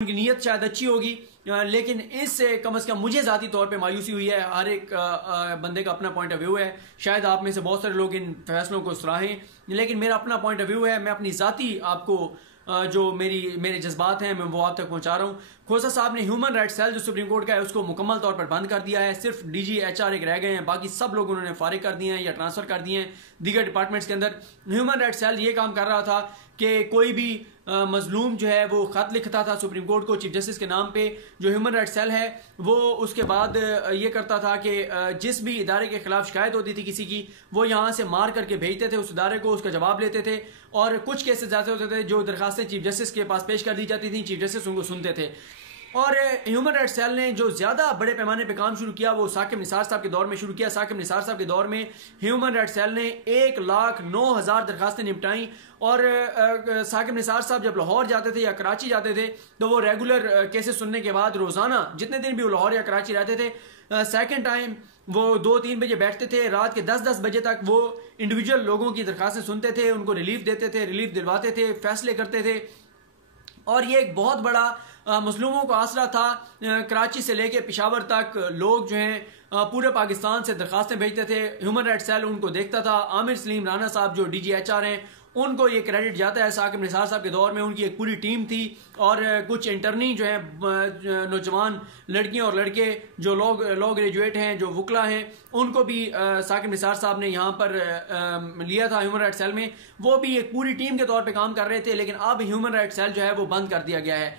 उनकी नीयत शायद अच्छी होगी, लेकिन इससे कम से कम मुझे ज़ाती तौर पे मायूसी हुई है। हर एक बंदे का अपना पॉइंट ऑफ व्यू है, शायद आप में से बहुत सारे लोग इन फैसलों को सराहें, लेकिन मेरा अपना पॉइंट ऑफ व्यू है। मैं अपनी ज़ाती आपको जो मेरे जज्बात हैं मैं वो आप तक पहुंचा रहा हूँ। खोसा साहब ने ह्यूमन राइट्स सेल जो सुप्रीम कोर्ट का है उसको मुकम्मल तौर पर बंद कर दिया है। सिर्फ DG HR एक रह गए हैं, बाकी सब लोग उन्होंने फारिग कर दिए हैं या ट्रांसफर कर दिए हैं दीगर डिपार्टमेंट्स के अंदर। ह्यूमन राइट्स सेल ये काम कर रहा था कि कोई भी मजलूम जो है वो खत लिखता था सुप्रीम कोर्ट को चीफ जस्टिस के नाम पे। जो ह्यूमन राइट्स सेल है वो उसके बाद ये करता था कि जिस भी इदारे के खिलाफ शिकायत होती थी किसी की, वो यहाँ से मार करके भेजते थे उस इदारे को, उसका जवाब लेते थे। और कुछ केसेस ऐसे होते थे जो दरखास्तें चीफ जस्टिस के पास पेश कर दी जाती थी, चीफ जस्टिस उनको सुनते थे। और ह्यूमन राइट्स सेल ने जो ज्यादा बड़े पैमाने पे काम शुरू किया वो साकिब निसार साहब के दौर में शुरू किया। साकिब निसार साहब के दौर में ह्यूमन राइट्स सेल ने 1,09,000 दरखास्तें निपटाई। और साकिब निसार साहब जब लाहौर जाते थे या कराची जाते थे तो वो रेगुलर केसेस सुनने के बाद रोजाना जितने दिन भी वो लाहौर या कराची रहते थे, सेकेंड टाइम वो 2-3 बजे बैठते थे, रात के 10-10 बजे तक वो इंडिविजुअल लोगों की दरखास्तें सुनते थे, उनको रिलीफ देते थे, रिलीफ दिलवाते थे, फैसले करते थे। और ये एक बहुत बड़ा मजलूमों को आसरा था। कराची से लेके पेशावर तक लोग जो हैं पूरे पाकिस्तान से दरखास्तें भेजते थे, ह्यूमन राइट्स सेल उनको देखता था। आमिर सलीम राना साहब जो DG HR हैं उनको ये क्रेडिट जाता है। साकिब निसार साहब के दौर में उनकी एक पूरी टीम थी और कुछ इंटर्नी जो है नौजवान लड़कियां और लड़के जो लॉ ग्रेजुएट हैं, जो वकला हैं, उनको भी साकिब निसार साहब ने यहाँ पर लिया था ह्यूमन राइट्स सेल में। वो भी एक पूरी टीम के तौर पे काम कर रहे थे, लेकिन अब ह्यूमन राइट्स सेल जो है वो बंद कर दिया गया है।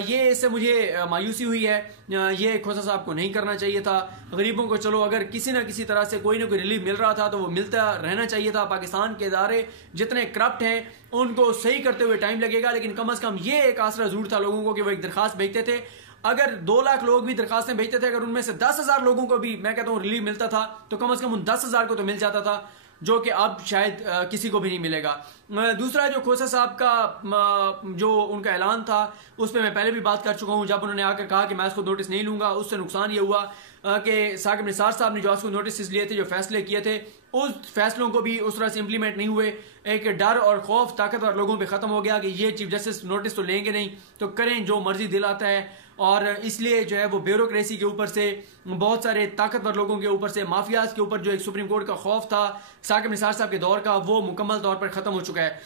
ये इससे मुझे मायूसी हुई है। ये खोसा साहब को नहीं करना चाहिए था। गरीबों को चलो अगर किसी ना किसी तरह से कोई ना कोई रिलीफ मिल रहा था तो वो मिलता रहना चाहिए था। पाकिस्तान के इदारे जितने करप्ट हैं उनको सही करते हुए टाइम लगेगा, लेकिन कम से कम ये एक आसरा जरूर था लोगों को कि वो एक दरखास्त भेजते थे। अगर 2 लाख लोग भी दरखास्तें भेजते थे, अगर उनमें से 10,000 लोगों को भी मैं कहता हूँ रिलीफ मिलता था तो कम से कम उन 10,000 को तो मिल जाता था, जो कि अब शायद किसी को भी नहीं मिलेगा। दूसरा जो खोसा साहब का जो उनका ऐलान था उस पर मैं पहले भी बात कर चुका हूं। जब उन्होंने आकर कहा कि मैं इसको नोटिस नहीं लूंगा, उससे नुकसान ये हुआ कि साकिब निसार साहब ने जो उसको नोटिस लिए थे, जो फैसले किए थे, उस फैसलों को भी उस तरह से इंप्लीमेंट नहीं हुए। एक डर और खौफ ताकतवर लोगों पे खत्म हो गया कि ये चीफ जस्टिस नोटिस तो लेंगे नहीं तो करें जो मर्जी दिल आता है। और इसलिए जो है वो ब्यूरोक्रेसी के ऊपर से, बहुत सारे ताकतवर लोगों के ऊपर से, माफियाज के ऊपर जो एक सुप्रीम कोर्ट का खौफ था साकिब निसार साहब के दौर का, वो मुकम्मल तौर पर खत्म हो चुका है।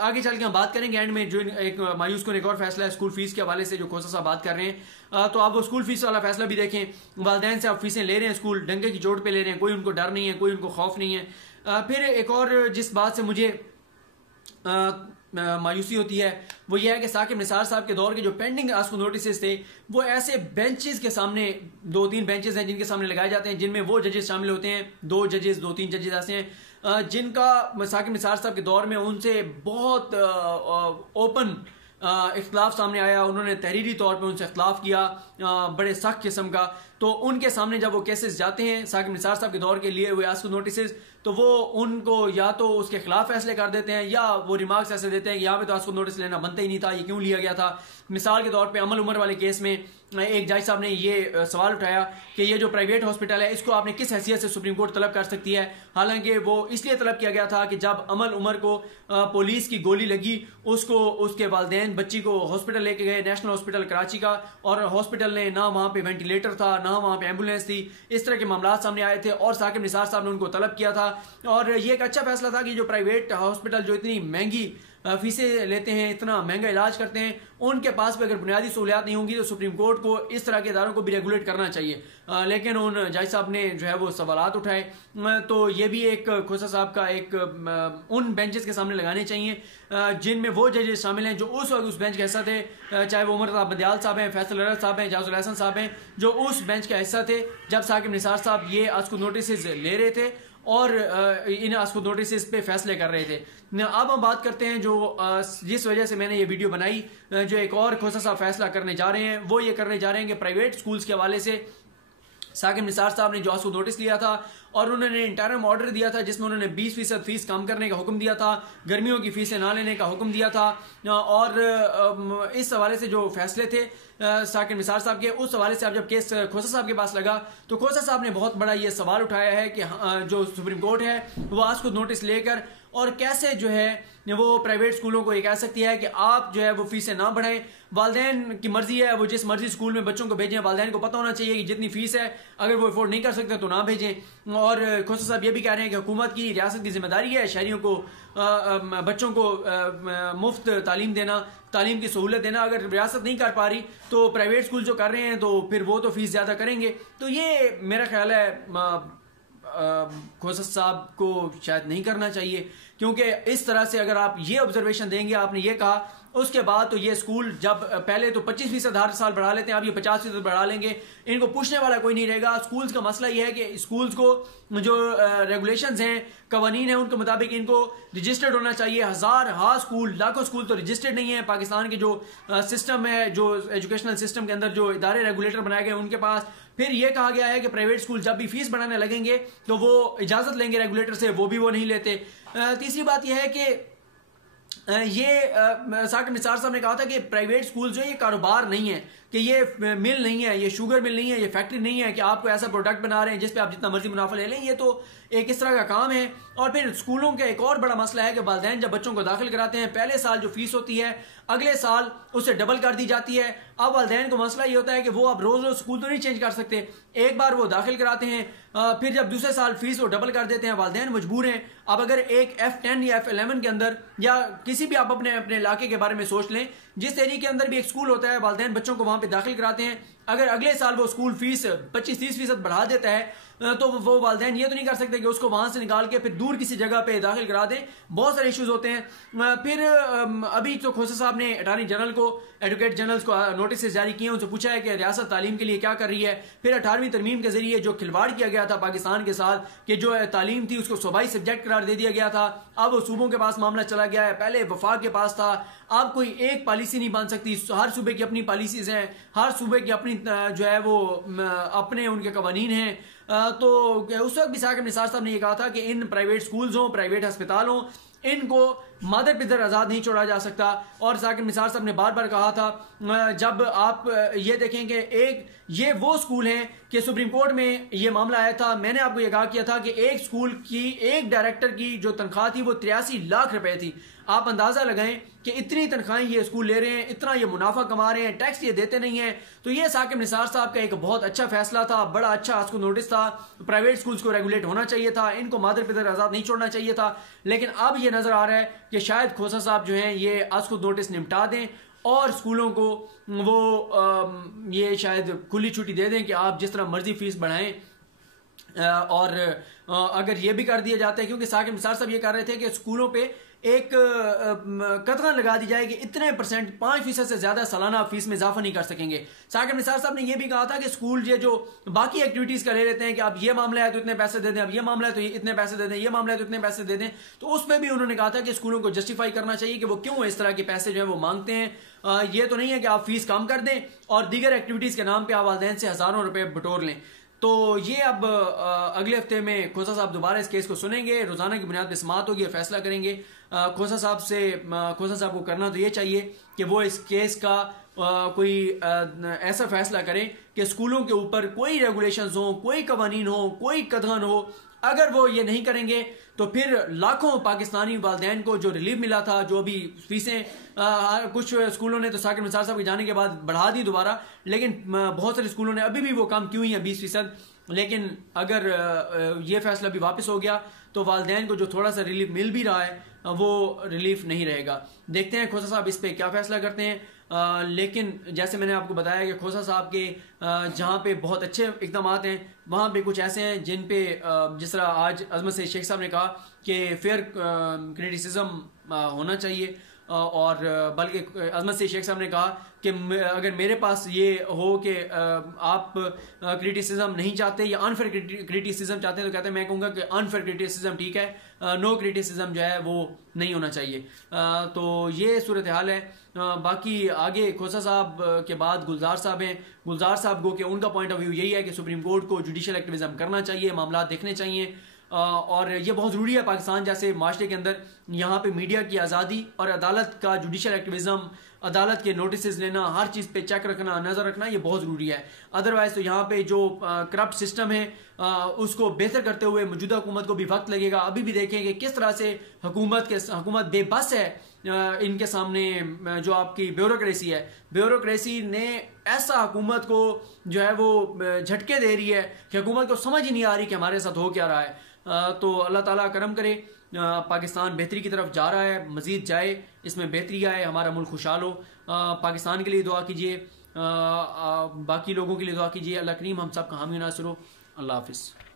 आगे चल के हम बात करेंगे एंड में जो एक मायूस को एक और फैसला है स्कूल फीस के हवाले से जो खोसा साहब बात कर रहे हैं। तो आप वो स्कूल फीस वाला फैसला भी देखें। वालिदैन से आप फीसें ले रहे हैं, स्कूल डंके की चोट पे ले रहे हैं, कोई उनको डर नहीं है, कोई उनको खौफ नहीं है। फिर एक और जिस बात से मुझे मायूसी होती है वो ये है कि साकिब निसार साहब के दौर के जो पेंडिंग आस्को नोटिस थे वो ऐसे बेंचेस के सामने, 2-3 बेंचेस हैं जिनके सामने लगाए जाते हैं, जिनमें वो जजेस शामिल होते हैं, 2-3 जजेस ऐसे हैं जिनका साकिब निसार साहब के दौर में उनसे बहुत ओपन इख्तलाफ सामने आया। उन्होंने तहरीरी तौर पर उनसे इख्तलाफ किया बड़े सख्त किस्म का। तो उनके सामने जब वो केसेस जाते हैं साकिब निसार साहब के दौर के लिए हुए आस्को नोटिस, तो वो उनको या तो उसके खिलाफ फैसले कर देते हैं या वो रिमार्क्स ऐसे देते हैं कि यहाँ पे तो आस्को नोटिस लेना बनता ही नहीं था, ये क्यों लिया गया था। मिसाल के तौर पे अमल उमर वाले केस में एक जज साहब ने ये सवाल उठाया कि ये जो प्राइवेट हॉस्पिटल है इसको आपने किस हैसियत से सुप्रीम कोर्ट तलब कर सकती है। हालांकि वो इसलिए तलब किया गया था कि जब अमल उमर को पुलिस की गोली लगी, उसको उसके वालिदैन बच्ची को हॉस्पिटल लेके गए, नेशनल हॉस्पिटल कराची का, और हॉस्पिटल ने ना वहाँ पे वेंटिलेटर था ना वहाँ पे एम्बुलेंस थी। इस तरह के मामला सामने आए थे और साकिब निसार साहब ने उनको तलब किया था। और ये एक अच्छा फैसला था कि जो प्राइवेट हॉस्पिटल जो इतनी महंगी फीसें लेते हैं, इतना महंगा इलाज करते हैं, उनके पास भी अगर बुनियादी सहूलियात नहीं होंगी तो सुप्रीम कोर्ट को इस तरह के इदारों को भी रेगुलेट करना चाहिए। लेकिन उन जज साहब ने जो है वो सवालात उठाए। तो ये भी एक खोसा साहब का एक उन बेंचेस के सामने लगाने चाहिए जिनमें वो जजेस शामिल हैं जो उस वक्त उस बेंच का हिस्सा थे, चाहे वो उमर बदियाल साहब हैं, फैसल अरद साहब हैं, जाजुल हसन साहब हैं, जो उस बेंच का हिस्सा थे जब साकिब निसार साहब ये आस्को नोटिस ले रहे थे और इन आस्को नोटिस पे फैसले कर रहे थे। अब हम बात करते हैं जो जिस वजह से मैंने ये वीडियो बनाई, जो एक और खोसा साहब फैसला करने जा रहे हैं, वो ये करने जा रहे हैं कि प्राइवेट स्कूल्स के हवाले से साकिब निसार साहब ने जो आस्को नोटिस लिया था और उन्होंने इंटरिम ऑर्डर दिया था जिसमें उन्होंने 20% फीस कम करने का हुक्म दिया था, गर्मियों की फीसें ना लेने का हुक्म दिया था। और इस हवाले से जो फैसले थे साकिब निसार साहब के, उस हवाले से अब जब केस खोसा साहब के पास लगा तो खोसा साहब ने बहुत बड़ा ये सवाल उठाया है कि जो सुप्रीम कोर्ट है वो आस्को नोटिस लेकर और कैसे जो है वो प्राइवेट स्कूलों को ये कह सकती है कि आप जो है वो फीसें ना बढ़ाएं। वालदैन की मर्जी है, वो जिस मर्जी स्कूल में बच्चों को भेजें। वालदैन को पता होना चाहिए कि जितनी फीस है अगर वो अफोर्ड नहीं कर सकते तो ना भेजें। और खोसा साहब ये भी कह रहे हैं कि हुकूमत की, रियासत की जिम्मेदारी है शहरियों को, बच्चों को मुफ्त तालीम देना, तालीम की सहूलत देना। अगर रियासत नहीं कर पा रही तो प्राइवेट स्कूल जो कर रहे हैं तो फिर वो तो फीस ज़्यादा करेंगे। तो ये मेरा ख्याल है खोसा साहब को शायद नहीं करना चाहिए, क्योंकि इस तरह से अगर आप ये ऑब्जर्वेशन देंगे, आपने ये कहा, उसके बाद तो ये स्कूल जब पहले तो 25% हर साल बढ़ा लेते हैं, अब ये 50% बढ़ा लेंगे, इनको पूछने वाला कोई नहीं रहेगा। स्कूल्स का मसला ये है कि स्कूल्स को जो रेगुलेशंस हैं, कवानीन हैं, उनके मुताबिक इनको रजिस्टर्ड होना चाहिए। हज़ार स्कूल, लाखों स्कूल तो रजिस्टर्ड नहीं है। पाकिस्तान के जो सिस्टम है, जो एजुकेशनल सिस्टम के अंदर जो इदारे रेगुलेटर बनाए गए उनके पास, फिर यह कहा गया है कि प्राइवेट स्कूल जब भी फीस बढ़ाने लगेंगे तो वो इजाजत लेंगे रेगुलेटर से, वो भी वो नहीं लेते। तीसरी बात यह है कि साकिब निसार साहब ने कहा था कि प्राइवेट स्कूल जो है ये कारोबार नहीं है, कि ये मिल नहीं है, ये शुगर मिल नहीं है, ये फैक्ट्री नहीं है कि आपको ऐसा प्रोडक्ट बना रहे हैं जिस पे आप जितना मर्जी मुनाफा ले लें। ये तो एक इस तरह का काम है। और फिर स्कूलों का एक और बड़ा मसला है कि वालिदैन जब बच्चों को दाखिल कराते हैं, पहले साल जो फीस होती है अगले साल उससे डबल कर दी जाती है। अब वालिदैन को मसला ये होता है कि वो अब रोज रोज स्कूल तो नहीं चेंज कर सकते। एक बार वो दाखिल कराते हैं, फिर जब दूसरे साल फीस वो डबल कर देते हैं। वालिदैन मजबूर हैं। अब अगर एक F10 या F11 के अंदर, या किसी भी आप अपने इलाके के बारे में सोच लें, जिस एरिया के अंदर भी एक स्कूल होता है, वालिदैन बच्चों को वहां पे दाखिल कराते हैं। अगर अगले साल वो स्कूल फीस 25-30% बढ़ा देता है तो वो वालिदैन ये तो नहीं कर सकते कि उसको वहां से निकाल के फिर दूर किसी जगह पे दाखिल करा दें। बहुत सारे इश्यूज होते हैं। फिर अभी तो खोसा साहब ने अटॉर्नी जनरल को, एडवोकेट जनरल्स को नोटिस जारी किए, उनसे पूछा है कि रियासत तालीम के लिए क्या कर रही है। फिर 18वीं तरमीम के जरिए जो खिलवाड़ किया गया था पाकिस्तान के साथ, कि जो तालीम थी उसको सूबाई सब्जेक्ट करार दे दिया गया था, अब वो सूबों के पास मामला चला गया है। पहले वफाक के पास था। अब कोई एक पॉलिसी नहीं बन सकती, हर सूबे की अपनी पॉलिसीज हैं, हर सूबे की अपनी जो है वो अपने उनके कवानीन हैं। तो उस वक्त भी साकिब निसार साहब ने यह कहा था कि इन प्राइवेट स्कूल्स हों, प्राइवेट अस्पताल हों, इनको मादर पिदर आज़ाद नहीं छोड़ा जा सकता। और साकिब निसार साहब ने बार बार कहा था, जब आप ये देखें कि ये वो स्कूल हैं कि सुप्रीम कोर्ट में ये मामला आया था, मैंने आपको ये कहा किया था कि एक स्कूल की, एक डायरेक्टर की जो तनख्वाह थी वो 83 लाख रुपए थी। आप अंदाजा लगाएं कि इतनी तनख्वाहें ये स्कूल ले रहे हैं, इतना ये मुनाफा कमा रहे हैं, टैक्स ये देते नहीं है। तो ये साकिब निसार साहब का एक बहुत अच्छा फैसला था, बड़ा अच्छा उसको नोटिस था। प्राइवेट स्कूल्स को रेगुलेट होना चाहिए था, इनको मादर पिदर आज़ाद नहीं छोड़ना चाहिए था। लेकिन अब ये नजर आ रहा है कि शायद खोसा साहब जो हैं ये आज को नोटिस निपटा दें और स्कूलों को वो ये शायद खुली छुट्टी दे दें कि आप जिस तरह मर्जी फीस बढ़ाएं। और अगर ये भी कर दिया जाता है, क्योंकि साकिब निसार साहब ये कर रहे थे कि स्कूलों पे एक कतरान लगा दी जाए कि इतने %, 5% से ज्यादा सालाना फीस में इजाफा नहीं कर सकेंगे। साकिब निसार साहब ने यह भी कहा था कि स्कूल ये जो बाकी एक्टिविटीज का ले लेते हैं कि अब ये मामला है तो इतने पैसे दे दें, अब ये मामला है तो इतने पैसे दे दें, ये मामला है तो इतने पैसे दे दें। तो उसमें भी उन्होंने कहा था कि स्कूलों को जस्टिफाई करना चाहिए कि वो क्यों इस तरह के पैसे जो है वो मांगते हैं। ये तो नहीं है कि आप फीस कम कर दें और दीगर एक्टिविटीज के नाम पर आप वालिदैन से हजारों रुपए बटोर लें। तो ये अब अगले हफ्ते में खोसा साहब दोबारा इस केस को सुनेंगे, रोजाना की बुनियाद पर समाअत होगी और फैसला करेंगे। खोसा साहब को करना तो ये चाहिए कि वो इस केस का कोई ऐसा फैसला करें कि स्कूलों के ऊपर कोई रेगुलेशंस हो, कोई कवानीन हो, कोई कदगन हो। अगर वो ये नहीं करेंगे तो फिर लाखों पाकिस्तानी वालिदैन को जो रिलीफ मिला था, जो भी फीसें, कुछ स्कूलों ने तो साकिब निसार साहब के जाने के बाद बढ़ा दी दोबारा, लेकिन बहुत सारे स्कूलों ने अभी भी वो काम क्यों ही है 20%। लेकिन अगर ये फैसला भी वापस हो गया तो वालिदैन को जो थोड़ा सा रिलीफ मिल भी रहा है वो रिलीफ नहीं रहेगा। देखते हैं खोसा साहब इस पे क्या फैसला करते हैं। लेकिन जैसे मैंने आपको बताया कि खोसा साहब के जहाँ पे बहुत अच्छे इकदाम हैं, वहाँ पे कुछ ऐसे हैं जिन पे जिस तरह आज अजमत सईद शेख साहब ने कहा कि फेयर क्रिटिसिज्म होना चाहिए। और बल्कि अजमत सईद शेख साहब ने कहा कि अगर मेरे पास ये हो कि आप क्रिटिसिज्म नहीं चाहते या अनफेयर क्रिटिसिज्म चाहते हैं, तो कहते हैं, मैं कहूँगा कि अनफेयर क्रिटिसिज्म ठीक है, नो क्रिटिसिज्म जो है वो नहीं होना चाहिए। तो ये सूरत हाल है। बाकी आगे खोसा साहब के बाद गुलजार साहब हैं। गुलजार साहब को कि उनका पॉइंट ऑफ व्यू यही है कि सुप्रीम कोर्ट को जुडिशल एक्टिविज्म करना चाहिए, मामला देखने चाहिए। और ये बहुत ज़रूरी है पाकिस्तान जैसे माशरे के अंदर। यहाँ पे मीडिया की आज़ादी और अदालत का जुडिशल एक्टिविज़म, अदालत के नोटिस लेना, हर चीज़ पे चेक रखना, नज़र रखना, ये बहुत ज़रूरी है। अदरवाइज़ तो यहाँ पे जो करप्ट सिस्टम है उसको बेहतर करते हुए मौजूदा हुकूमत को भी वक्त लगेगा। अभी भी देखें कि किस तरह से हुकूमत बेबस है इनके सामने। जो आपकी ब्यूरोक्रेसी है, ब्यूरोक्रेसी ने ऐसा हुकूमत को जो है वो झटके दे रही है कि हुकूमत को समझ ही नहीं आ रही कि हमारे साथ हो क्या रहा है। तो अल्लाह ताला करम करे, पाकिस्तान बेहतरी की तरफ जा रहा है, मजीद जाए, इसमें बेहतरी आए, हमारा मुल्क खुशहाल हो। पाकिस्तान के लिए दुआ कीजिए, बाकी लोगों के लिए दुआ कीजिए। अल्लाह करीम हम सब का हामी नासिर हो। अल्लाह हाफिज़।